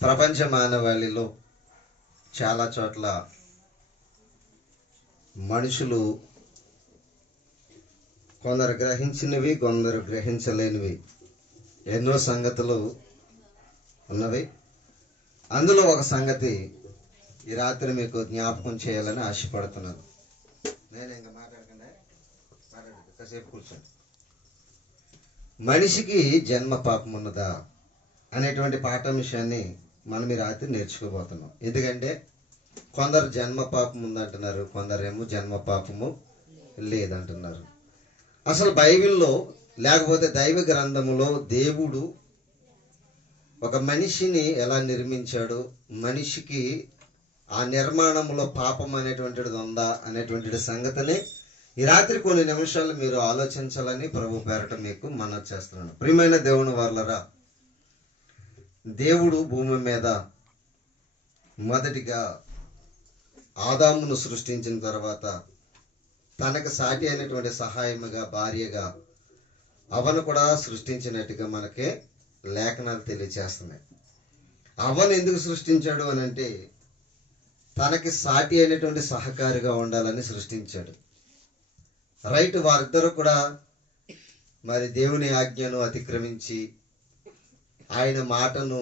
ప్రపంచ మానవాళిలో చాలా చోట్ల మనుషులు కొందరు గ్రహించినవి, కొందరు గ్రహించలేనివి ఎన్నో సంగతులు ఉన్నవి. అందులో ఒక సంగతి ఈ రాత్రి మీకు జ్ఞాపకం చేయాలని ఆశపడుతున్నాను. నేను ఇంకా మాట్లాడకండి, కాసేపు కూర్చోండి. మనిషికి జన్మ పాపం ఉన్నదా అనేటువంటి పాఠాంశాన్ని మనం ఈ రాత్రి నేర్చుకోబోతున్నాం. ఎందుకంటే కొందరు జన్మ పాపం ఉందంటున్నారు, కొందరేమో జన్మ పాపము లేదంటున్నారు. అసలు బైబిల్లో లేకపోతే దైవ గ్రంథములో దేవుడు ఒక మనిషిని ఎలా నిర్మించాడు, మనిషికి ఆ నిర్మాణంలో పాపం అనేటువంటిది ఉందా అనేటువంటి సంగతిని ఈ రాత్రి కొన్ని నిమిషాలు మీరు ఆలోచించాలని ప్రభు పేరట మీకు మనవి చేస్తున్నాను. ప్రియమైన దేవుని వాళ్ళరా, దేవుడు భూమి మీద మొదటిగా ఆదామును సృష్టించిన తర్వాత తనకు సాటి అయినటువంటి సహాయముగా భార్యగా అవను కూడా సృష్టించినట్టుగా మనకే లేఖనాలు తెలియచేస్తున్నాయి. అవను ఎందుకు సృష్టించాడు అని అంటే తనకి సాటి అయినటువంటి సహకారిగా ఉండాలని సృష్టించాడు. రైట్, వారిద్దరూ కూడా మరి దేవుని ఆజ్ఞను అతిక్రమించి ఆయన మాటను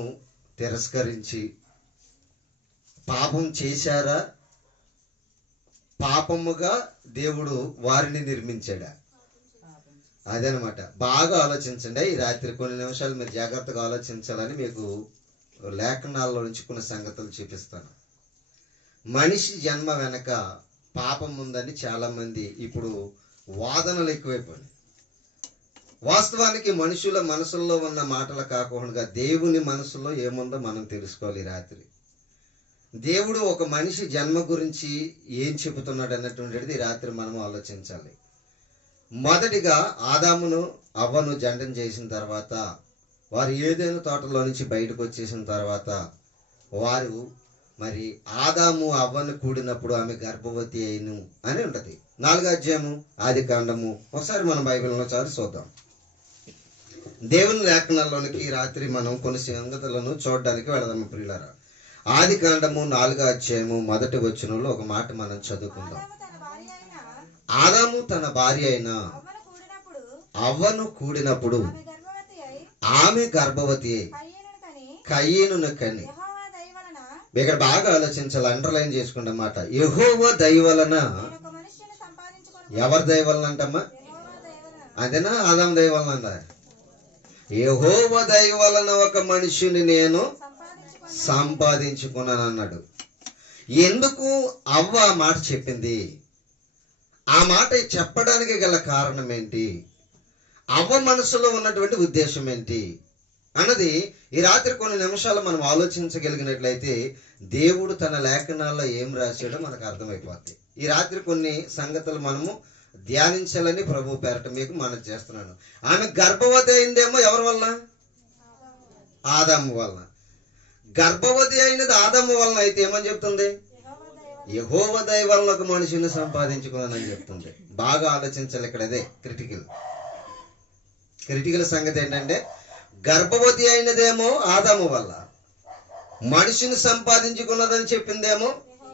తిరస్కరించి పాపం చేశారా, పాపముగా దేవుడు వారిని నిర్మించాడా? అదనమాట. బాగా ఆలోచించండి. ఈ రాత్రి కొన్ని నిమిషాలు మీరు జాగ్రత్తగా ఆలోచించాలని మీకు లేఖనాల్లో నుంచి కొన్ని సంగతులు చూపిస్తాను. మనిషి జన్మ వెనక పాపం ఉందని చాలామంది ఇప్పుడు వాదనలు ఎక్కువైపోయినాయి. వాస్తవానికి మనుషుల మనసుల్లో ఉన్న మాటలు కాకుండా దేవుని మనసులో ఏముందో మనం తెలుసుకోవాలి. రాత్రి దేవుడు ఒక మనిషి జన్మ గురించి ఏం చెబుతున్నాడు అన్నటువంటిది రాత్రి మనం ఆలోచించాలి. మొదటిగా ఆదామును అవ్వను జంటం చేసిన తర్వాత, వారు ఏదైనా తోటలో నుంచి బయటకు వచ్చేసిన తర్వాత, వారు మరి ఆదాము అవ్వను కూడినప్పుడు ఆమె గర్భవతి అయిను అని ఉంటది. 4వ అధ్యాయము ఆదికాండము ఒకసారి మనం బైబిల్లో చదివి చూద్దాం. దేవుని లేఖనాల్లోనికి ఈ రాత్రి మనం కొన్ని సంగతులను చూడడానికి వెళదాము ప్రియులారా. ఆదికాండము 4వ అధ్యాయము 1వ వచనంలో ఒక మాట మనం చదువుకుందాం. ఆదాము తన భార్య అయిన అవ్వను కూడినప్పుడు ఆమె గర్భవతి అయి కయీనును కని. ఇక్కడ బాగా ఆలోచించాలి, అండర్లైన్ చేసుకుంటే మాట. యెహోవా దయ వలన. ఎవరి దయ వలన అంటమ్మా? అదేనా ఆదాము దయ వలన అంట? యెహోవా దయ వలన ఒక మనిషిని నేను సంపాదించుకున్నాను అన్నాడు. ఎందుకు అవ్వ ఆ మాట చెప్పింది? ఆ మాట చెప్పడానికి గల కారణం ఏంటి? అవ్వ మనసులో ఉన్నటువంటి ఉద్దేశం ఏంటి అన్నది ఈ రాత్రి కొన్ని నిమిషాలు మనం ఆలోచించగలిగినట్లయితే దేవుడు తన లేఖనాల్లో ఏం రాశాడో మనకు అర్థమైపోద్ది. ఈ రాత్రి కొన్ని సంగతులు మనము ధ్యానించాలని ప్రభు పేరట మీకు మనం చేస్తున్నాను. ఆమె గర్భవతి అయిందేమో ఎవరి వలన? ఆదాము వలన. గర్భవతి అయినది ఆదాము వలన అయితే ఏమని చెప్తుంది? యెహోవా దయ వలన ఒక మనిషిని సంపాదించుకున్నానని చెప్తుంది. బాగా ఆలోచించాలి. ఇక్కడ అదే క్రిటికల్ సంగతి ఏంటంటే గర్భవతి అయినదేమో ఆదాము వల్ల, మనిషిని సంపాదించుకున్నదని చెప్పిందేమో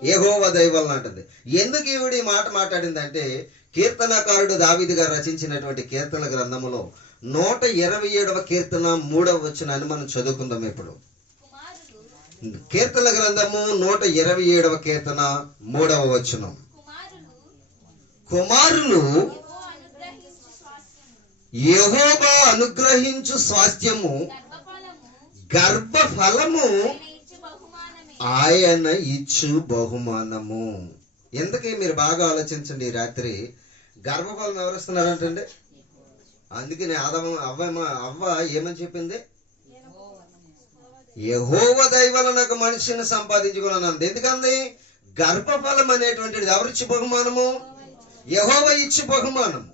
యెహోవా దయ వలన అంటుంది. ఎందుకు ఈవిడ ఈ మాట మాట్లాడిందంటే కీర్తనకారుడు దావీదు గారు రచించినటువంటి కీర్తన గ్రంథములో 127వ కీర్తన 3వ వచనాన్ని మనం చదువుకుందాం. ఇప్పుడు కీర్తన గ్రంథము 127వ కీర్తన 3వ వచనం. కుమారులు యెహోవా అనుగ్రహించు స్వాస్థ్యము, గర్భఫలము ఆయన ఇచ్చు బహుమానము. ఎందుకే మీరు బాగా ఆలోచించండి. ఈ రాత్రి గర్భఫలం ఎవరు ఇస్తున్నారంటే, అందుకని అవ్వ ఏమని చెప్పింది? యెహోవా దయ వలన ఒక మనిషిని సంపాదించుకున్నాను. ఎందుకంది? గర్భఫలం అనేటువంటిది ఎవరిచ్చి బహుమానము? యెహోవా ఇచ్చి బహుమానము.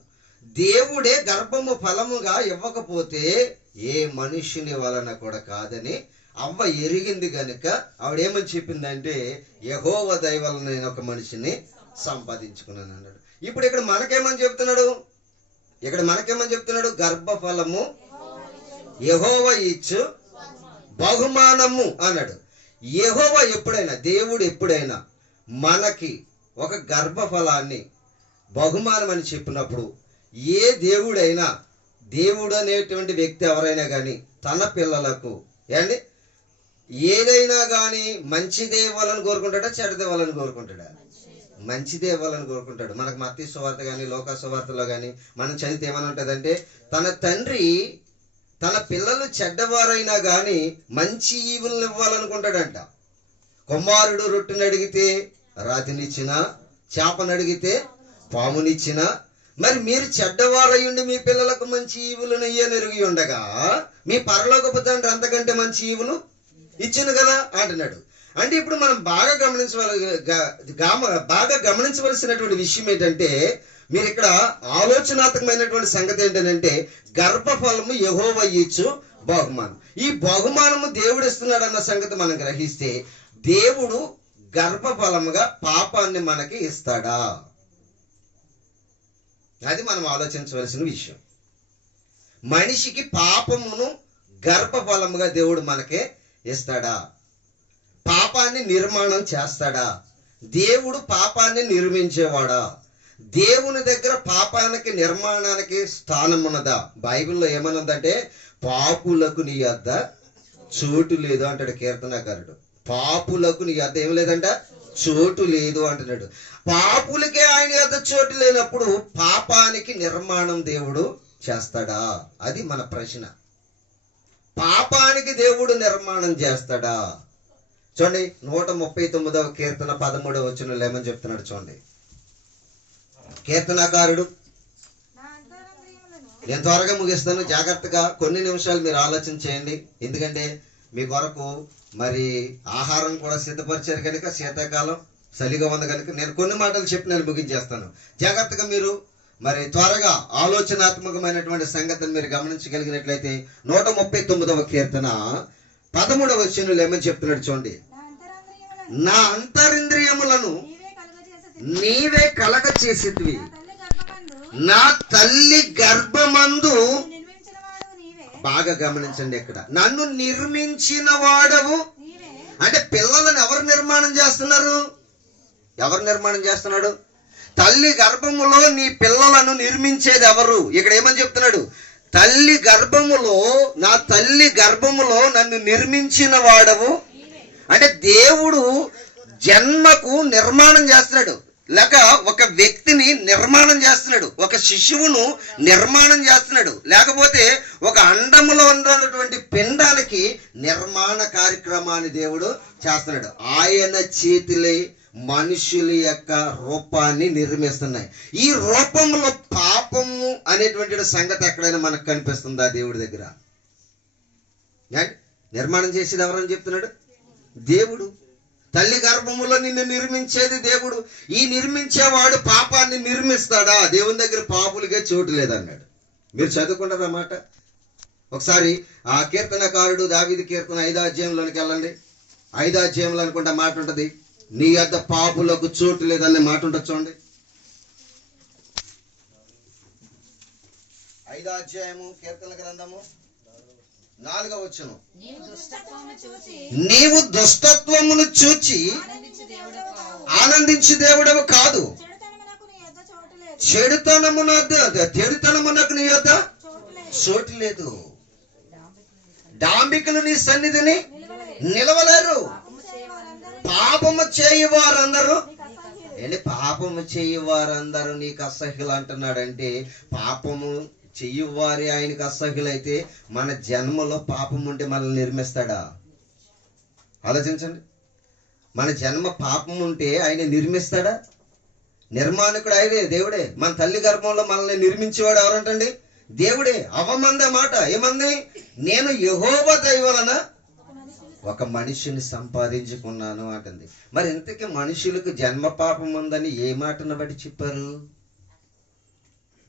దేవుడే గర్భము ఫలముగా ఇవ్వకపోతే ఏ మనుషుని వలన కూడా కాదని అవ్వ ఎరిగింది గనుక ఆవిడేమని చెప్పిందంటే యెహోవా దయ వలన నేను ఒక మనిషిని సంపాదించుకున్నాను అన్నాడు. ఇప్పుడు ఇక్కడ మనకేమని చెప్తున్నాడు? గర్భఫలము యెహోవా ఇచ్చు బహుమానము అన్నాడు. యెహోవా ఎప్పుడైనా, దేవుడు ఎప్పుడైనా మనకి ఒక గర్భఫలాన్ని బహుమానం అని చెప్పినప్పుడు, ఏ దేవుడైనా, దేవుడు అనేటువంటి వ్యక్తి ఎవరైనా కానీ తన పిల్లలకు ఏండి ఏదైనా కానీ మంచిదే ఇవ్వాలని కోరుకుంటాడా, చెడ్డదే ఇవ్వాలని కోరుకుంటాడా? మంచిదే ఇవ్వాలని కోరుకుంటాడు. మనకు మత్తయి సువార్త కానీ లోకా సువార్తలో కానీ మనం చదివితే ఏమని ఉంటుందంటే, తన తండ్రి తన పిల్లలు చెడ్డవారైనా కానీ మంచి ఈవులను ఇవ్వాలనుకుంటాడంట. కుమారుడు రొట్టెని అడిగితే రాతినిచ్చినా, చేపను అడిగితే పామునిచ్చినా, మరి మీరు చెడ్డవారయ్యుండి మీ పిల్లలకు మంచి ఈవులను ఇయ్యనెరిగి ఉండగా మీ పరలోకపు తండ్రి అంతకంటే మంచి ఈవులు ఇచ్చును కదా అంటున్నాడు. అంటే ఇప్పుడు మనం బాగా గమనించవలసినటువంటి విషయం ఏంటంటే, మీరు ఇక్కడ ఆలోచనాత్మకమైనటువంటి సంగతి ఏంటంటే, గర్భఫలము యెహోవా ఇచ్చు బహుమానం. ఈ బహుమానము దేవుడు ఇస్తున్నాడు అన్న సంగతి మనం గ్రహిస్తే, దేవుడు గర్భఫలముగా పాపాన్ని మనకి ఇస్తాడా? అది మనం ఆలోచించవలసిన విషయం. మనిషికి పాపమును గర్భఫలముగా దేవుడు మనకే ఇస్తాడా? పాపాన్ని నిర్మాణం చేస్తాడా? దేవుడు పాపాన్ని నిర్మించేవాడా? దేవుని దగ్గర పాపానికి నిర్మాణానికి స్థానం ఉన్నదా? బైబిల్లో ఏమనుందంటే, పాపులకు నీ యొద్ద చోటు లేదు అంటాడు కీర్తనకారుడు. పాపులకు నీ యొద్ద ఏం లేదంట, చోటు లేదు అంటున్నాడు. పాపులకే ఆయన యొద్ద చోటు లేనప్పుడు పాపానికి నిర్మాణం దేవుడు చేస్తాడా? అది మన ప్రశ్న. పాపానికి దేవుడు నిర్మాణం చేస్తాడా? చూడండి, 139వ కీర్తన 13వ వచనంలో ఏమని చెప్తున్నాడు చూడండి. కీర్తనకారుడు, నేను త్వరగా ముగిస్తాను, జాగ్రత్తగా కొన్ని నిమిషాలు మీరు ఆలోచన చేయండి. ఎందుకంటే మీ కొరకు మరి ఆహారం కూడా సిద్ధపరిచారు కనుక, శీతాకాలం చలిగా ఉంది కనుక నేను కొన్ని మాటలు చెప్పి నేను ముగించేస్తాను. జాగ్రత్తగా మీరు మరి త్వరగా ఆలోచనాత్మకమైనటువంటి సంగతిని మీరు గమనించగలిగినట్లయితే 139వ కీర్తన 13వ వచనంలో ఏమని చెప్తున్నాడు చూడండి. నా అంతరింద్రియములను నీవే కలగ చేసితివి, నా తల్లి గర్భమందు. బాగా గమనించండి, ఇక్కడ నన్ను నిర్మించిన వాడవు అంటే పిల్లలను ఎవరు నిర్మాణం చేస్తున్నారు? ఎవరు నిర్మాణం చేస్తున్నాడు? తల్లి గర్భములో నీ పిల్లలను నిర్మించేది ఎవరు? ఇక్కడ ఏమని చెప్తున్నాడు? తల్లి గర్భములో, నా తల్లి గర్భములో నన్ను నిర్మించిన వాడవు అంటే దేవుడు జన్మకు నిర్మాణం చేస్తున్నాడు, లేక ఒక వ్యక్తిని నిర్మాణం చేస్తున్నాడు, ఒక శిశువును నిర్మాణం చేస్తున్నాడు, లేకపోతే ఒక అండములో ఉన్నటువంటి పిండానికి నిర్మాణ కార్యక్రమాన్ని దేవుడు చేస్తున్నాడు. ఆయన చేతులే మనుషుల యొక్క రూపాన్ని నిర్మిస్తున్నాయి. ఈ రూపంలో పాపము అనేటువంటి సంగతి ఎక్కడైనా మనకు కనిపిస్తుందా దేవుడి దగ్గర? నిర్మాణం చేసేది ఎవరని చెప్తున్నాడు? దేవుడు. తల్లి గర్భములో నిన్ను నిర్మించేది దేవుడు. ఈ నిర్మించేవాడు పాపాన్ని నిర్మిస్తాడా? దేవుని దగ్గర పాపులుగా చోటు లేదన్నాడు. మీరు చదువుకుంటారన్నమాట. ఒకసారి ఆ కీర్తనకారుడు దావీదు కీర్తన 5వ అధ్యాయంలోనికి వెళ్ళండి. 5వ అధ్యాయంలో అనుకుంటా మాట ఉంటుంది, నీ యొద్ద పాపులకు చోటు లేదనే మాట ఉంటుంది చూడండి. 5వ అధ్యాయము కీర్తన గ్రంథము 4వ వచనం, నీవు దుష్టత్వమును చూచి ఆనందించు దేవుడవు కాదు, చెడుతనమునకు నీ యొద్ద చోటు లేదు. డాంబికులు నీ సన్నిధిని నిలవలేరు. పాపము చేయు వారందరూ పాపము చేయు వారందరూ నీకు అసహ్యులు అంటున్నాడంటే, పాపము చెయ్యువారి ఆయనకు అసహ్యులైతే మన జన్మలో పాపం ఉంటే మనల్ని నిర్మిస్తాడా? ఆలోచించండి. మన జన్మ పాపం ఉంటే ఆయన నిర్మిస్తాడా? నిర్మాణకుడు ఆయనే, దేవుడే. మన తల్లి గర్భంలో మనల్ని నిర్మించేవాడు ఎవరంటండి? దేవుడే. అవమంది మాట ఏమంది? నేను యెహోవా దయ వలన ఒక మనిషిని సంపాదించుకున్నాను అంటుంది. మరి ఇంతకీ మనుషులకు జన్మ పాపం ఉందని ఏ మాటను బట్టి చెప్పారు?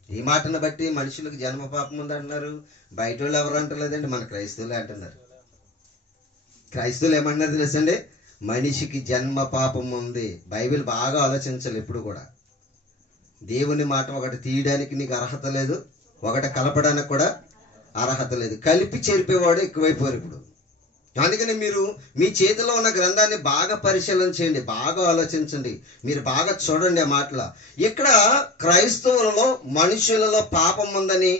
ఈ మాటను బట్టి మనుషులకు జన్మ పాపం ఉందంటున్నారు. బయట వాళ్ళు ఎవరు అంటలేదండి, మన క్రైస్తవులే అంటున్నారు. క్రైస్తవులు ఏమంటున్నారు తెలుసండి? మనిషికి జన్మ పాపం ఉంది. బైబిల్ బాగా ఆలోచించాలి. ఎప్పుడు కూడా దేవుని మాట ఒకటి తీయడానికి నీకు అర్హత లేదు, ఒకటి కలపడానికి కూడా అర్హత లేదు. కలిపి చెరిపేవాడు ఎక్కువైపోయారు ఇప్పుడు. అందుకని మీరు మీ చేతిలో ఉన్న గ్రంథాన్ని బాగా పరిశీలన చేయండి, బాగా ఆలోచించండి, మీరు బాగా చూడండి ఆ మాటల. ఇక్కడ క్రైస్తవులలో మనుషులలో పాపం ఉందని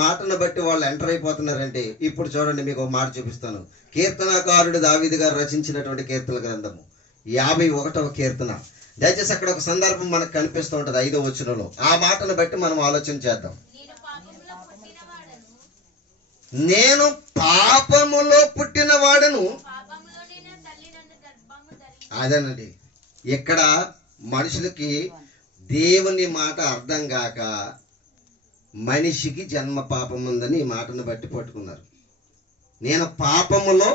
మాటను బట్టి వాళ్ళు ఎంటర్ అయిపోతున్నారంటే, ఇప్పుడు చూడండి మీకు ఒక మాట చూపిస్తాను. కీర్తనాకారుడు దావీదు గారు రచించినటువంటి కీర్తన గ్రంథము 51వ కీర్తన. దయచేసి అక్కడ ఒక సందర్భం మనకు కనిపిస్తూ ఉంటుంది 5వ వచనంలో. ఆ మాటను బట్టి మనం ఆలోచన చేద్దాం. నేను పాపములో పుట్టిన వాడను. అదేనండి, ఇక్కడ మనుషులకి దేవుని మాట అర్థం కాక మనిషికి జన్మ పాపం ఉందని ఈ మాటను బట్టి పట్టుకున్నారు. నేను పాపములో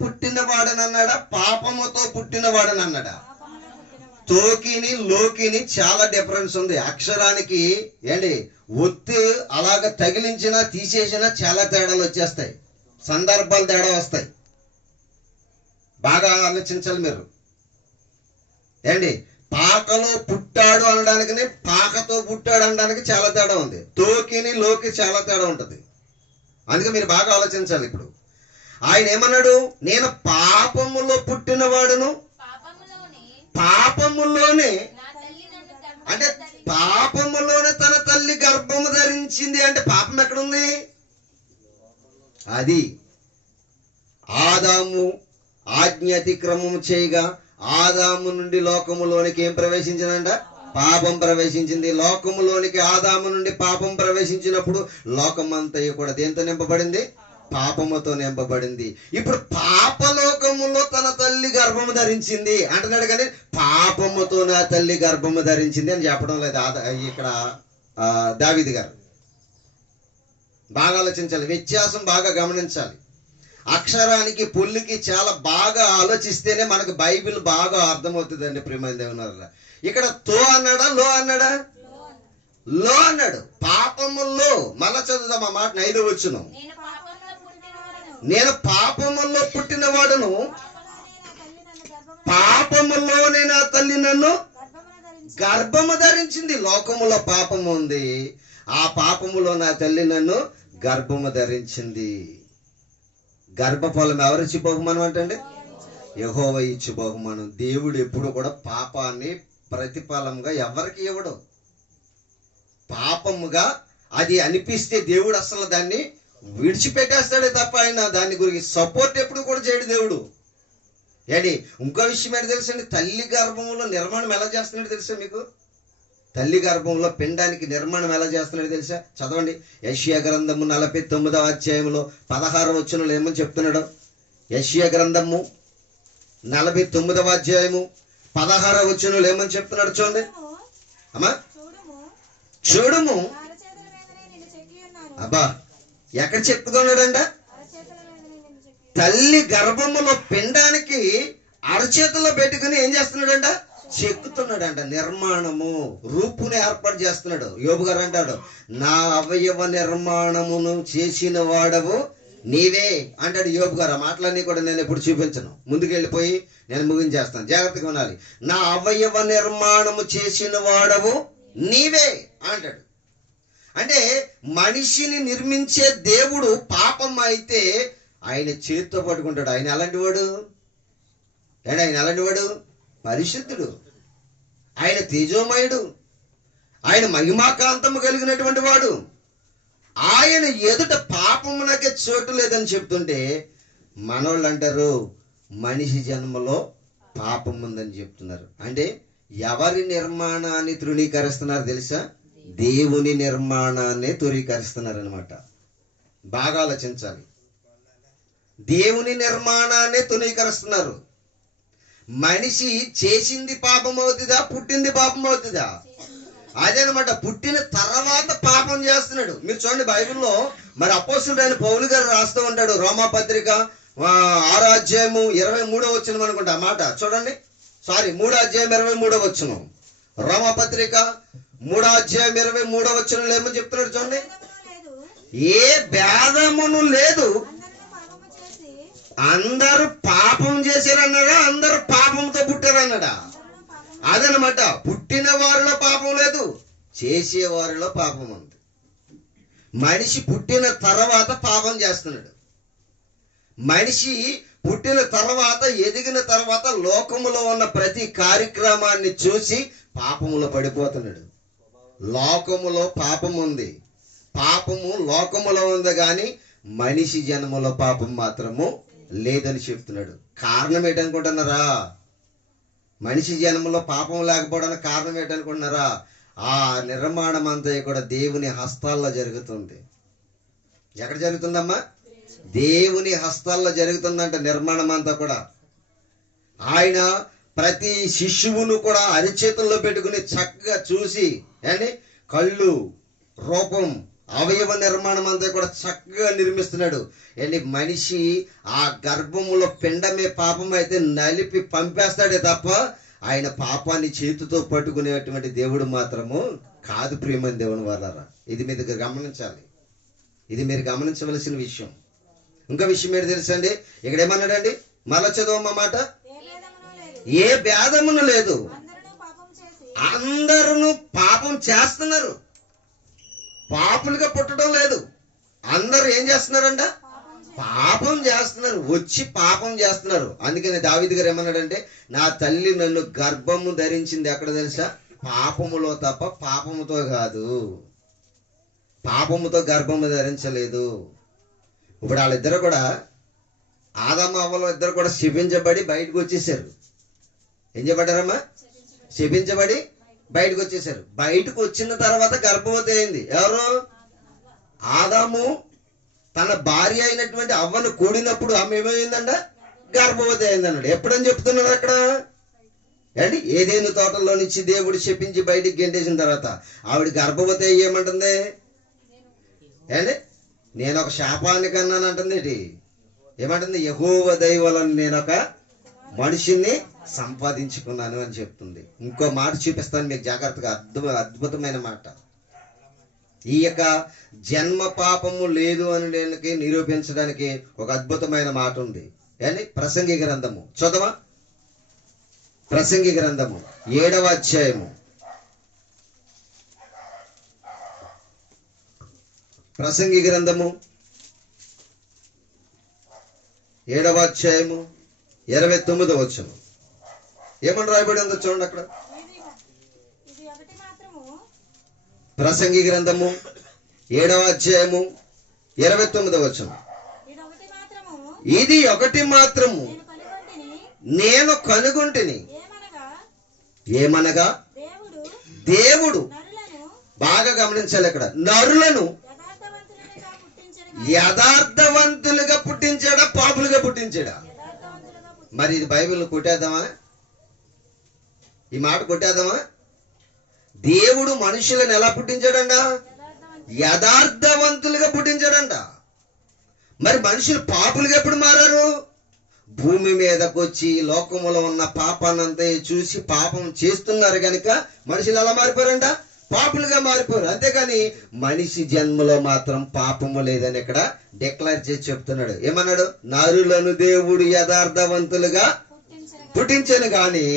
పుట్టిన వాడని అన్నాడా, పాపముతో పుట్టిన వాడని అన్నాడా? తోకిని లోకిని చాలా డిఫరెన్స్ ఉంది. అక్షరానికి ఏంటి ఒత్తి అలాగ తగిలించినా తీసేసినా చాలా తేడాలు వచ్చేస్తాయి, సందర్భాలు తేడా వస్తాయి. బాగా ఆలోచించాలి మీరు. ఏంటి పాకలో పుట్టాడు అనడానికి పాకతో పుట్టాడు అనడానికి చాలా తేడా ఉంది. తోకిని లోకి చాలా తేడా ఉంటుంది. అందుకే మీరు బాగా ఆలోచించాలి. ఇప్పుడు ఆయన ఏమన్నాడు? నేను పాపములో పుట్టినవాడును, పాపములోనే అంటే పాపములోనే తన తల్లి గర్భము ధరించింది. అంటే పాపం ఎక్కడుంది? అది ఆదాము ఆజ్ఞ అతిక్రమం చేయగా ఆదాము నుండి లోకములోనికి ఏం ప్రవేశించిందంట? పాపం ప్రవేశించింది. లోకములోనికి ఆదాము నుండి పాపం ప్రవేశించినప్పుడు లోకమంతా కూడా దేంతో నింపబడింది? పాపముతో నింపబడింది. ఇప్పుడు పాపలోకములో తన తల్లి గర్భము ధరించింది అంటున్నాడు, కానీ పాపముతో నా తల్లి గర్భము ధరించింది అని చెప్పడం లేదు ఇక్కడ దావీదు గారు. బాగా ఆలోచించాలి, వ్యత్యాసం బాగా గమనించాలి. అక్షరానికి పుల్లికి చాలా బాగా ఆలోచిస్తేనే మనకు బైబిల్ బాగా అర్థమవుతుందండి. ప్రియమైన దేవుని ఇక్కడ తో అన్నాడా, లో అన్నాడా? లో అన్నాడు. పాపములో. మళ్ళా చదువుదాం ఆ మాట 5వ వచనం. నేను పాపములో పుట్టిన వాడును, పాపములోనే నా తల్లి నన్ను గర్భము ధరించింది. లోకములో పాపము ఉంది, ఆ పాపములో నా తల్లి నన్ను గర్భము ధరించింది. గర్భఫలం ఎవరిచ్చి బహుమానం అంటే? యెహోవా ఇచ్చి బహుమానం. దేవుడు ఎప్పుడు కూడా పాపాన్ని ప్రతిఫలంగా ఎవరికి ఇవ్వడు. పాపముగా అది అనిపిస్తే దేవుడు అసలు దాన్ని విడిచిపెట్టేస్తాడే తప్ప ఆయన దాని గురించి సపోర్ట్ ఎప్పుడు కూడా చేయడు దేవుడు. ఏంటి ఇంకో విషయం ఏంటి తెలుసండి? తల్లి గర్భంలో నిర్మాణం ఎలా చేస్తున్నాడు తెలుసా మీకు? తల్లి గర్భంలో పిండానికి నిర్మాణం ఎలా చేస్తున్నాడు తెలుసా? చదవండి. యెషయా గ్రంథము 49వ అధ్యాయంలో 16వ వచనంలో ఏమని చెప్తున్నాడు? యెషయా గ్రంథము 49వ అధ్యాయము 16వ వచనంలో ఏమని చెప్తున్నాడు చూడండి అమ్మా. చూడుము. అబ్బా, ఎక్కడ చెప్పుకున్నాడంట? తల్లి గర్భములో పిండానికి అరచేతిలో పెట్టుకుని ఏం చేస్తున్నాడంట? చెక్కుతున్నాడంట. నిర్మాణము, రూపుని ఏర్పాటు చేస్తున్నాడు. యోబు గారు అంటాడు, నా అవయవ నిర్మాణమును చేసిన వాడవు నీవే అంటాడు యోబు గారు. ఆ మాటలన్నీ కూడా నేను ఎప్పుడు చూపించను, ముందుకెళ్ళిపోయి నేను ముగించేస్తాను, జాగ్రత్తగా ఉండాలి. నా అవయవ నిర్మాణము చేసిన వాడవు నీవే అంటాడు. అంటే మనిషిని నిర్మించే దేవుడు పాపం అయితే ఆయన చేతితో పట్టుకుంటాడు. ఆయన ఎలాంటి వాడు? ఆయన ఎలాంటి వాడు? పరిశుద్ధుడు, ఆయన తేజోమయుడు, ఆయన మహిమాకాంతము కలిగినటువంటి వాడు. ఆయన ఎదుట పాపమునకే చోటు లేదని చెప్తుంటే మనోళ్ళు అంటారు మనిషి జన్మలో పాపం ఉందని చెప్తున్నారు. అంటే ఎవరి నిర్మాణాన్ని తృణీకరిస్తున్నారు తెలుసా? దేవుని నిర్మాణాన్ని తృణీకరిస్తున్నారు అనమాట. బాగా ఆలోచించాలి. దేవుని నిర్మాణాన్ని తృణీకరిస్తున్నారు. మనిషి చేసింది పాపం అవుతుందా, పుట్టింది పాపం అవుతుందా? అదేనమాట. పుట్టిన తర్వాత పాపం చేస్తున్నాడు. మీరు చూడండి బైబిల్లో మరి అపోస్తలుడైన పౌలు గారు రాస్తూ ఉంటాడు. రోమాపత్రిక 6వ అధ్యాయము 23వ వచనం అనుకుంటా ఆ మాట చూడండి. 3వ అధ్యాయం 23వ వచనం. రోమాపత్రిక 3వ అధ్యాయం 23వ వచనంలో ఏమని చెప్తున్నాడు చూడండి. ఏ భేదమును లేదు, అందరూ పాపం చేశారన్నాడా? అందరూ పాపంతో పుట్టారన్నాడా? అదనమాట. పుట్టిన వారిలో పాపం లేదు, చేసేవారిలో పాపం ఉంది. మనిషి పుట్టిన తర్వాత పాపం చేస్తున్నాడు. మనిషి పుట్టిన తర్వాత, ఎదిగిన తర్వాత లోకములో ఉన్న ప్రతి కార్యక్రమాన్ని చూసి పాపములో పడిపోతున్నాడు. లోకములో పాపం ఉంది, పాపము లోకములో ఉంది, కానీ మనిషి జన్మలో పాపం మాత్రము లేదని చెప్తున్నాడు. కారణం ఏంటనుకుంటున్నారా? మనిషి జన్మలో పాపం లేకపోవడానికి కారణం ఏంటనుకుంటున్నారా? ఆ నిర్మాణం అంతా కూడా దేవుని హస్తాల్లో జరుగుతుంది. ఎక్కడ జరుగుతుందమ్మా? దేవుని హస్తాల్లో జరుగుతుందంట నిర్మాణం అంతా కూడా. ఆయన ప్రతి శిశువును కూడా అరిచేతుల్లో పెట్టుకుని చక్కగా చూసి, అండి, కళ్ళు, రూపం, అవయవ నిర్మాణం అంతా కూడా చక్కగా నిర్మిస్తున్నాడు. అండి, మనిషి ఆ గర్భములో పిండమే పాపం అయితే నలిపి పంపేస్తాడే తప్ప ఆయన పాపాన్ని చేతితో పట్టుకునేటువంటి దేవుడు మాత్రము కాదు. ప్రియమైన దేవుని వాళ్ళారా, ఇది మీరు గమనించాలి. ఇది మీరు గమనించవలసిన విషయం. ఇంకో విషయం ఏంటి తెలుసండి? ఇక్కడ ఏమన్నాడండి? మళ్ళా చదవమ్మ మాట. ఏ భేదమును లేదు, అందరూ పాపం చేస్తున్నారు. పాపులుగా పుట్టడం లేదు, అందరూ ఏం చేస్తున్నారంట? పాపం చేస్తున్నారు, వచ్చి పాపం చేస్తున్నారు. అందుకని దావీదు గారు ఏమన్నాడంటే, నా తల్లి నన్ను గర్భము ధరించింది ఎక్కడ తెలుసా? పాపములో తప్ప పాపముతో కాదు. పాపముతో గర్భము ధరించలేదు. ఇప్పుడు వాళ్ళిద్దరు కూడా, ఆదాము అవ్వలు ఇద్దరు కూడా శపించబడి బయటకు వచ్చేసారు. ఏం చెప్పారమ్మా? శపించబడి బయటకు వచ్చేసారు. బయటకు వచ్చిన తర్వాత గర్భవతి అయింది. ఎవరు? ఆదాము తన భార్య అయినటువంటి అవ్వను కూడినప్పుడు ఆమె ఏమైందంట? గర్భవతి అయిందన్నాడు. ఎప్పుడని చెప్తున్నాడు అక్కడ? అండి, ఏదేను తోటలో నుంచి దేవుడు శపించి బయటికి గెంటేసిన తర్వాత ఆవిడ గర్భవతి అయ్యేమంటుంది? అండి, నేను ఒక శాపాన్ని కన్నాను అంటుంది. ఏంటి ఏమంటుంది? యెహోవా దయ వలన నేను ఒక మనిషిని సంపాదించుకున్నాను అని చెప్తుంది. ఇంకో మాట చూపిస్తాను మీకు జాగ్రత్తగా, అద్భుతమైన మాట. ఈ యొక్క జన్మ పాపము లేదు అని నిరూపించడానికి ఒక అద్భుతమైన మాట ఉంది. అని ప్రసంగి గ్రంథము చదవా? ప్రసంగి గ్రంథము 7వ అధ్యాయము. ప్రసంగి గ్రంథము 7వ అధ్యాయము 29వ వచనం ఏమని రాయబడి ఉందో చూడండి అక్కడ. ప్రసంగి గ్రంథము 7వ అధ్యాయము 29వ వచనం. ఇది ఒకటి మాత్రము నేను కనుగొంటిని, ఏమనగా దేవుడు, బాగా గమనించాలి ఇక్కడ, నరులను యథార్థవంతులుగా పుట్టించాడా, పాపులుగా పుట్టించాడా? మరి ఇది బైబిల్ కొట్టేద్దామా? ఈ మాట కొట్టేద్దామా? దేవుడు మనుషులను ఎలా పుట్టించాడంట? యథార్థవంతులుగా పుట్టించాడంట. మరి మనుషులు పాపులుగా ఎప్పుడు మారారు? భూమి మీదకు వచ్చి లోకములో ఉన్న పాపాన్నంతా చూసి పాపం చేస్తున్నారు కనుక మనుషులు ఎలా మారిపోయారంట? పాపులుగా మారిపోయారు. అంతేగాని మనిషి జన్మలో మాత్రం పాపము లేదని ఇక్కడ డిక్లేర్ చేసి చెప్తున్నాడు. ఏమన్నాడు? నరులను దేవుడు యథార్థవంతులుగా పుట్టించను గాని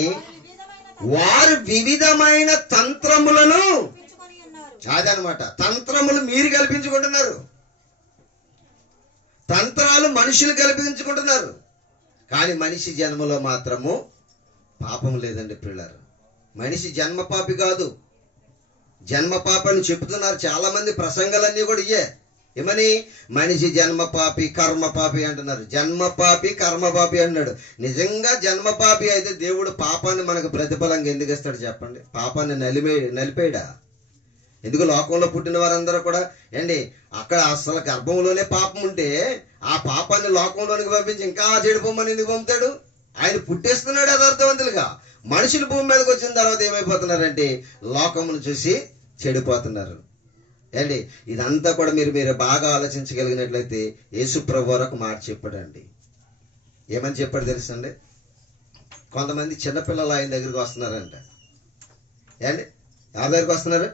వారు వివిధమైన తంత్రములను, అదనమాట, తంత్రములు మీరు కల్పించుకుంటున్నారు. తంత్రాలు మనుషులు కల్పించుకుంటున్నారు. కానీ మనిషి జన్మలో మాత్రము పాపం లేదండి పిల్లలు. మనిషి జన్మ పాపి కాదు. జన్మ పాపని చెబుతున్నారు చాలా మంది. ప్రసంగాలన్నీ కూడా ఇయ్యే. ఏమని? మనిషి జన్మ పాపి, కర్మ పాపి అంటున్నారు. జన్మ పాపి, కర్మ పాపి అన్నాడు. నిజంగా జన్మ పాపి అయితే దేవుడు పాపాన్ని మనకు ప్రతిఫలంగా ఎందుకు ఇస్తాడు చెప్పండి? పాపాన్ని నలిపేడా? ఎందుకు? లోకంలో పుట్టిన వారందరూ కూడా ఏంటి, అక్కడ అసలు గర్భంలోనే పాపం ఉంటే ఆ పాపాన్ని లోకంలోనికి పంపించి ఇంకా చెడిపోమని ఎందుకు పంపుతాడు? ఆయన పుట్టేస్తున్నాడు యథార్థవంతులుగా. మనుషులు భూమి మీదకి వచ్చిన తర్వాత ఏమైపోతున్నారంటే లోకమును చూసి చెడిపోతున్నారు. ఏంటి, ఇదంతా కూడా మీరు బాగా ఆలోచించగలిగినట్లయితే యేసు ప్రభువు ఒక మాట చెప్పాడండి. ఏమని చెప్పాడు తెలుసండి? కొంతమంది చిన్నపిల్లలు ఆయన దగ్గరికి వస్తున్నారంట. ఏంటి, ఎవరి దగ్గరికి వస్తున్నారు?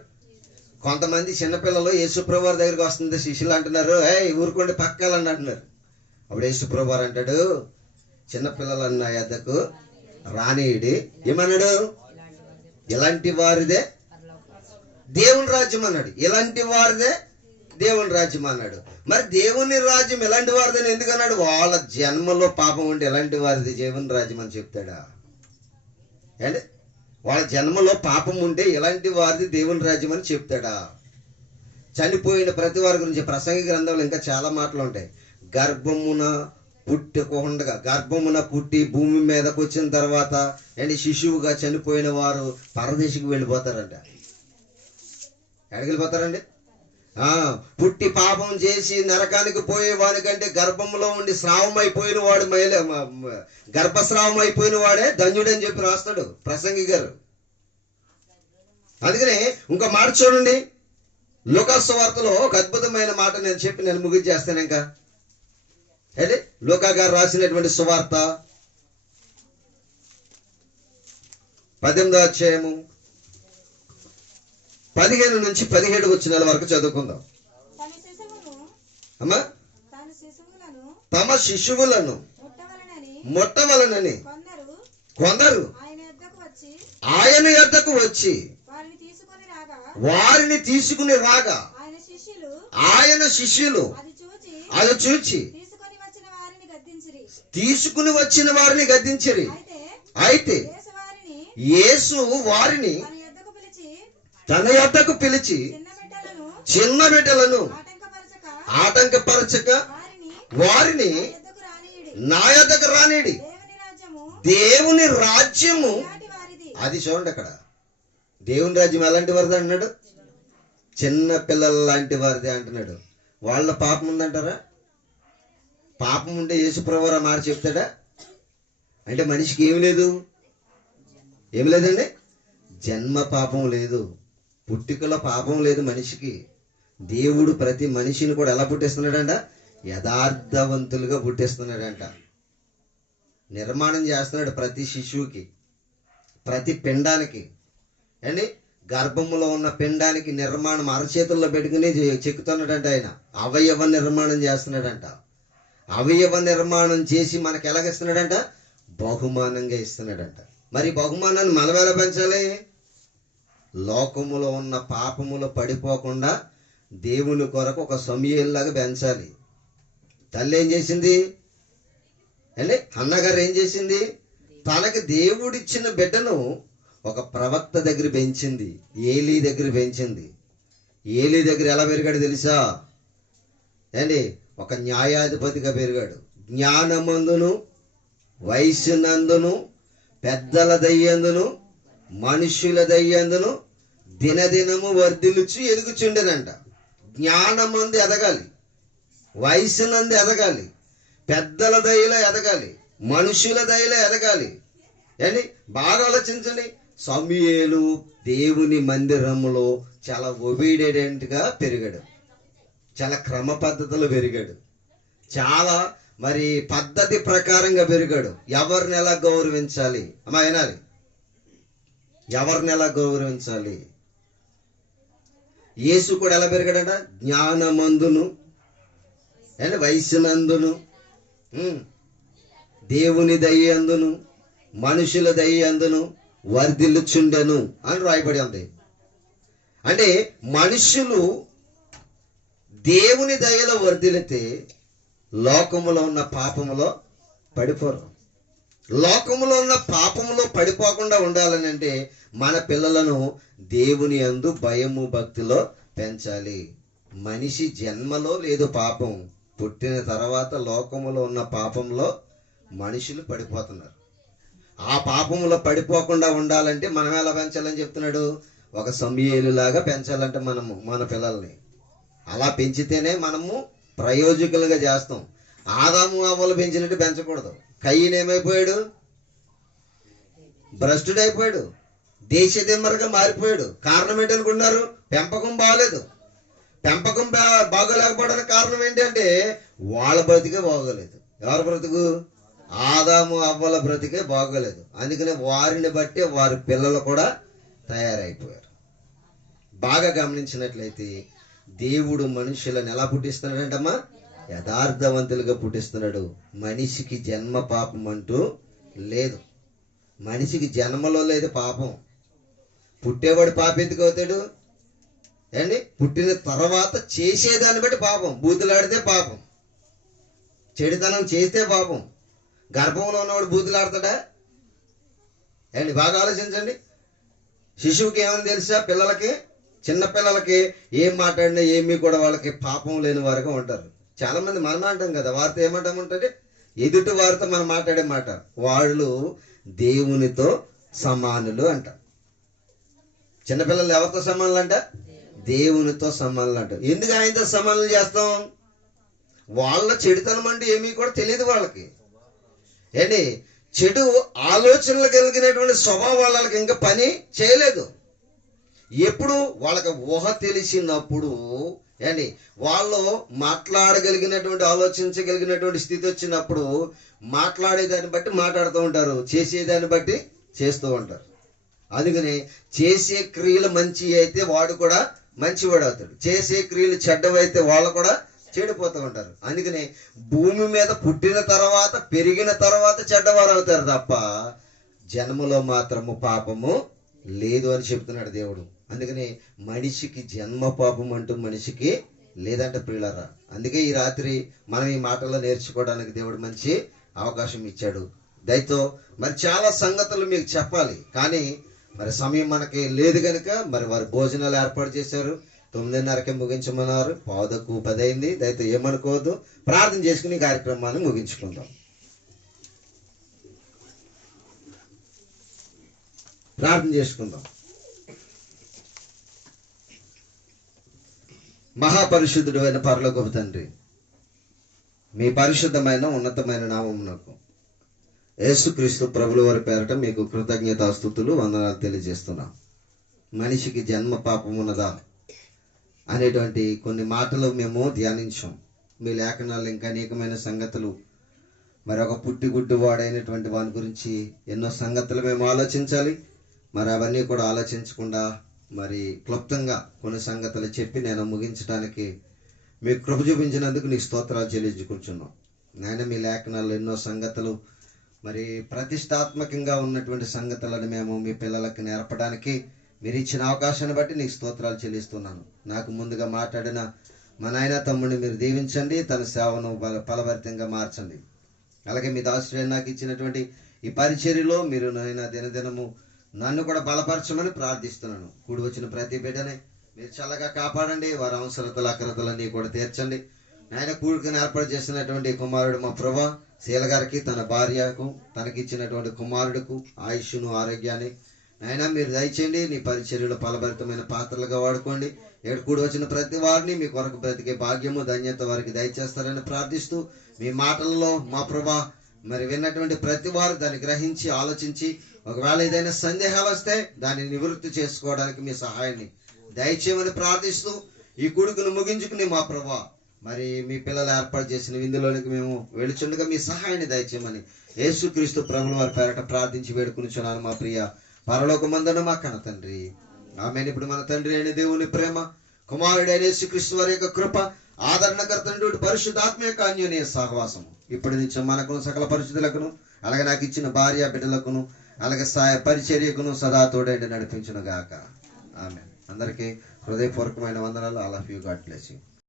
కొంతమంది చిన్నపిల్లలు యేసు ప్రభువు దగ్గరికి వస్తుంది. శిష్యులు అంటున్నారు, ఊరుకోండి పక్కాలని అంటున్నారు. అప్పుడు యేసు ప్రభువు అంటాడు, చిన్నపిల్లలు నా యొద్దకు రానీయుడి. ఏమన్నాడు? ఇలాంటి వారిదే దేవుని రాజ్యం అన్నాడు. ఇలాంటి వారిదే దేవుని రాజ్యం అన్నాడు. మరి దేవుని రాజ్యం ఎలాంటి వారిదని ఎందుకు అన్నాడు? వాళ్ళ జన్మలో పాపం ఉంటే ఎలాంటి వారిది దేవుని రాజ్యం అని చెప్తాడా? అంటే వాళ్ళ జన్మలో పాపం ఉంటే ఎలాంటి వారిది దేవుని రాజ్యం అని చెప్తాడా? చనిపోయిన ప్రతి వారి గురించి ప్రసంగి గ్రంథంలో ఇంకా చాలా మాటలు ఉంటాయి. గర్భమున పుట్టి భూమి మీదకి వచ్చిన తర్వాత అంటే శిశువుగా చనిపోయిన వారు పరదేశికి వెళ్ళిపోతారంట. ఎక్కడికి వెళ్ళిపోతారండి? పుట్టి పాపం చేసి నరకానికి పోయేవాడి కంటే గర్భంలో ఉండి స్రావం అయిపోయిన వాడు గర్భస్రావం అయిపోయిన వాడే ధన్యుడని చెప్పి రాస్తాడు ప్రసంగి గారు. అందుకనే ఇంకో మాట చూడండి, లూకాసు సువార్తలో ఒక అద్భుతమైన మాట నేను ముగించేస్తాను. ఇంకా అంటే లూకా గారు రాసినటువంటి సువార్త 18వ అధ్యాయము 15 నుంచి 17 వచనాల వరకు చదువుకుందాం. అమ్మా, తమ శిశువులను ముట్టవలనని కొందరు ఆయన యొద్దకు వచ్చి వారిని తీసుకుని రాగా ఆయన శిష్యులు అది చూచి తీసుకుని వచ్చిన వారిని గద్దించిరి. అయితే యేసు వారిని తన యొద్దకు పిలిచి చిన్న బిడ్డలను ఆటంకపరచక వారిని నా యొద్దకు రానిడి, దేవుని రాజ్యము అది. చూడండి, అక్కడ దేవుని రాజ్యం ఎలాంటి వారిది అన్నాడు? చిన్న పిల్లల లాంటి వారిది అంటున్నాడు. వాళ్ళ పాపం ఉందంటారా? పాపం ఉంటే యేసుప్రభువు మాట చెప్తాడా? అంటే మనిషికి ఏమి లేదు, ఏమి లేదండి. జన్మ పాపం లేదు, పుట్టుకలో పాపం లేదు మనిషికి. దేవుడు ప్రతి మనిషిని కూడా ఎలా పుట్టిస్తున్నాడంట? యథార్థవంతులుగా పుట్టిస్తున్నాడంట. నిర్మాణం చేస్తున్నాడు ప్రతి శిశువుకి, ప్రతి పిండానికి. అండి, గర్భములో ఉన్న పిండానికి నిర్మాణం అరచేతుల్లో పెట్టుకుని చెక్కుతున్నాడంట ఆయన. అవయవ నిర్మాణం చేస్తున్నాడంట. అవయవ నిర్మాణం చేసి మనకు ఎలాగిస్తున్నాడంట? బహుమానంగా ఇస్తున్నాడంట. మరి బహుమానాన్ని మనం ఎలా పెంచాలి? లోకములో ఉన్న పాపములో పడిపోకుండా దేవుని కొరకు ఒక సమూయేలులాగా పెంచాలి. తల్లి ఏం చేసింది అంటే అన్నగారు ఏం చేసింది? తనకి దేవుడిచ్చిన బిడ్డను ఒక ప్రవక్త దగ్గర పెంచింది, ఏలీ దగ్గర పెంచింది. ఏలీ దగ్గర ఎలా పెరిగాడు తెలుసా అండి? ఒక న్యాయాధిపతిగా పెరిగాడు. జ్ఞానమందును వయస్సునందును పెద్దల దయ్యందును మనుష్యుల దయ్యందును దినదినము వర్ధిల్లుచు ఎదుగుచుండెనంట. జ్ఞానమందు ఎదగాలి, వయస్సునందు ఎదగాలి, పెద్దల దయలో ఎదగాలి, మనుషుల దయలో ఎదగాలి. అండి, బాగా ఆలోచించండి. సమూయేలు దేవుని మందిరములో చాలా ఒబీడియంట్గా పెరిగాడు, చాలా క్రమ పద్ధతిలో పెరిగాడు, చాలా మరి పద్ధతి ప్రకారంగా పెరిగాడు. ఎవరిని ఎలా గౌరవించాలి అమ్మా వినాలి, ఎవరిని ఎలా గౌరవించాలి. యేసు కూడా ఎలా పెరిగాడట? జ్ఞానమందును అంటే వయస్సునందును దేవుని దయ్యందును మనుషుల దయ్యందును వర్ధిల్లుచుండెను అని రాయబడి ఉంది. అంటే మనుషులు దేవుని దయలో వర్ధిల్లితే లోకములో ఉన్న పాపములో పడిపోరు. లోకములో ఉన్న పాపములో పడిపోకుండా ఉండాలని అంటే మన పిల్లలను దేవుని యందు భయము భక్తిలో పెంచాలి. మనిషి జన్మలో లేదు పాపం, పుట్టిన తర్వాత లోకములో ఉన్న పాపంలో మనుషులు పడిపోతున్నారు. ఆ పాపములో పడిపోకుండా ఉండాలంటే మనం ఎలా పెంచాలని చెప్తున్నాడు? ఒక సమూయేలులాగా పెంచాలంటే మనము మన పిల్లల్ని అలా పెంచితేనే మనము ప్రయోజకులుగా చేస్తాం. ఆదాము అవ్వలు పెంచినట్టు పెంచకూడదు. కయ్యను ఏమైపోయాడు? భ్రష్టుడైపోయాడు, దేశదిమ్మరగా మారిపోయాడు. కారణం ఏంటనుకున్నారు? పెంపకం బాగలేదు. పెంపకం బాగోలేకపోవడానికి కారణం ఏంటంటే వాళ్ళ బ్రతికే బాగోలేదు. ఎవరి బ్రతుకు? ఆదాము అవ్వల బ్రతికే బాగోలేదు. అందుకనే వారిని బట్టి వారి పిల్లలు కూడా తయారైపోయారు. బాగా గమనించినట్లయితే దేవుడు మనుషులను ఎలా పుట్టిస్తున్నాడంటమ్మా? యథార్థవంతులుగా పుట్టిస్తున్నాడు. మనిషికి జన్మ పాపం అంటూ లేదు. మనిషికి జన్మలో లేదు పాపం. పుట్టేవాడు పాపం ఎందుకు అవుతాడు ఏండి పుట్టిన తర్వాత చేసేదాన్ని బట్టి పాపం. బూతులాడితే పాపం, చెడుతనం చేస్తే పాపం. గర్భంలో ఉన్నవాడు బూతులాడతాడా? ఏండి బాగా ఆలోచించండి. శిశువుకి ఏమని తెలుసా? పిల్లలకి, చిన్న పిల్లలకి ఏం మాట్లాడినా ఏమీ కూడా వాళ్ళకి పాపం లేని వారుగా ఉంటారు. చాలా మంది మనం అంటాం కదా, వారితో ఏమంటామంటే ఎదుటి వారితో మనం మాట్లాడే మాట, వాళ్ళు దేవునితో సమానులు అంట. చిన్నపిల్లలు ఎవరితో సమానులు అంట? దేవునితో సమానులు అంట. ఎందుకు ఆయనతో సమానులు చేస్తాం? వాళ్ళ చెడుతనం అంటే ఏమీ కూడా తెలియదు వాళ్ళకి. ఏంటి చెడు ఆలోచనలు కలిగినటువంటి స్వభావం వాళ్ళకి ఇంకా పని చేయలేదు. ఎప్పుడు వాళ్ళకి ఊహ తెలిసినప్పుడు ఏంటి వాళ్ళు మాట్లాడగలిగినటువంటి, ఆలోచించగలిగినటువంటి స్థితి వచ్చినప్పుడు మాట్లాడేదాన్ని బట్టి మాట్లాడుతూ ఉంటారు, చేసేదాన్ని బట్టి చేస్తూ ఉంటారు. అందుకని చేసే క్రియలు మంచి అయితే వాడు కూడా మంచివాడు అవుతాడు, చేసే క్రియలు చెడ్డవైతే వాళ్ళు కూడా చెడిపోతూ ఉంటారు. అందుకని భూమి మీద పుట్టిన తర్వాత, పెరిగిన తర్వాత చెడ్డవారు అవుతారు తప్ప జన్మలో మాత్రము పాపము లేదు అని చెప్తున్నాడు దేవుడు. అందుకని మనిషికి జన్మ పాపం అంటూ మనిషికి లేదంట ప్రియులారా. అందుకే ఈ రాత్రి మనం ఈ మాటల్లో నేర్చుకోవడానికి దేవుడు మంచి అవకాశం ఇచ్చాడు. దయతో మరి చాలా సంగతులు మీకు చెప్పాలి, కానీ మరి సమయం మనకి లేదు కనుక మరి వారు భోజనాలు ఏర్పాటు చేశారు. 9:30కే ముగించమన్నారు, 9:10 అయింది. దయతో ఏమనుకోవద్దు, ప్రార్థన చేసుకుని కార్యక్రమాన్ని ముగించుకుందాం. ప్రార్థన చేసుకుందాం. మహాపరిశుద్ధుడు అయిన పరలోకపు తండ్రి, మీ పరిశుద్ధమైన ఉన్నతమైన నామమునకు యేసుక్రీస్తు ప్రభుల వారి పేరట మీకు కృతజ్ఞతాస్తుతులు, వందనాలు తెలియజేస్తున్నాం. మనిషికి జన్మ పాపం ఉన్నదా అనేటువంటి కొన్ని మాటలు మేము ధ్యానించాం. మీ లేఖనాలు ఇంకా అనేకమైన సంగతులు, మరి ఒక పుట్టిగుడ్డు వాడైనటువంటి వాని గురించి ఎన్నో సంగతులు మేము ఆలోచించాలి. మరి అవన్నీ కూడా ఆలోచించకుండా మరి క్లుప్తంగా కొన్ని సంగతులు చెప్పి నేను ముగించడానికి మీకు కృప చూపించినందుకు నీకు స్తోత్రాలు చెల్లించుకుంటున్నాం. నేను మీ లేఖనాల్లో ఎన్నో సంగతులు, మరి ప్రతిష్టాత్మకంగా ఉన్నటువంటి సంగతులను మేము మీ పిల్లలకు నేర్పడానికి మీరు ఇచ్చిన అవకాశాన్ని బట్టి నీకు స్తోత్రాలు చెల్లిస్తున్నాను. నాకు ముందుగా మాట్లాడిన మా నాయన తమ్ముడిని మీరు దీవించండి, తన సేవను ఫలభరితంగా మార్చండి. అలాగే మీ దాసుడు నాకు ఇచ్చినటువంటి ఈ పరిచర్యలో మీరు నాయన దినదినము నన్ను కూడా బలపరచమని ప్రార్థిస్తున్నాను. కూడి వచ్చిన ప్రతి బిడ్డని మీరు చల్లగా కాపాడండి, వారి అవసరతలు అక్రతలన్నీ కూడా తీర్చండి. నాయన కూడికను ఏర్పాటు చేసినటువంటి కుమారుడు మా ప్రభా శీల గారికి, తన భార్యకు, తనకిచ్చినటువంటి కుమారుడుకు ఆయుష్ను, ఆరోగ్యాన్ని నాయన మీరు దయచేయండి. నీ పరిచర్యలో ఫలభరితమైన పాత్రలుగా వాడుకోండి. ఇక్కడ కూడి వచ్చిన ప్రతి వారిని మీ కొరకు బ్రతికే భాగ్యము, ధన్యత వారికి దయచేస్తారని ప్రార్థిస్తూ, మీ మాటల్లో మా ప్రభా మరి విన్నటువంటి ప్రతి వారు దాన్ని గ్రహించి ఆలోచించి, ఒకవేళ ఏదైనా సందేహాలు వస్తే దాన్ని నివృత్తి చేసుకోవడానికి మీ సహాయాన్ని దయచేయమని ప్రార్థిస్తూ, ఈ కూడుకును ముగించుకుని మా ప్రభా మరి మీ పిల్లలు ఏర్పాటు చేసిన విందులోనికి మేము వెళుచుండగా మీ సహాయాన్ని దయచేయమని యేసుక్రీస్తు ప్రభుల వారి పేరట ప్రార్థించి వేడుకునిచున్నాను మా ప్రియ పరలోకమందున మా కన్న తండ్రి, ఆమేన్. ఇప్పుడు మన తండ్రి అయిన దేవుని ప్రేమ, కుమారుడైన యేసుక్రీస్తు వారి యొక్క కృప, ఆదరణకర్త పరిశుద్ధాత్మ యొక్క అన్యోన్య సహవాసము ఇప్పుడు నుంచి మనకును, సకల పరిశుద్ధులకును, అలాగే నాకు ఇచ్చిన భార్య బిడ్డలకును, అలాగే పరిచర్యకును సదా తోడైండి నడిపించును గాక. ఆమేన్. అందరికీ హృదయపూర్వకమైన వందనాలు. I love you. God bless you.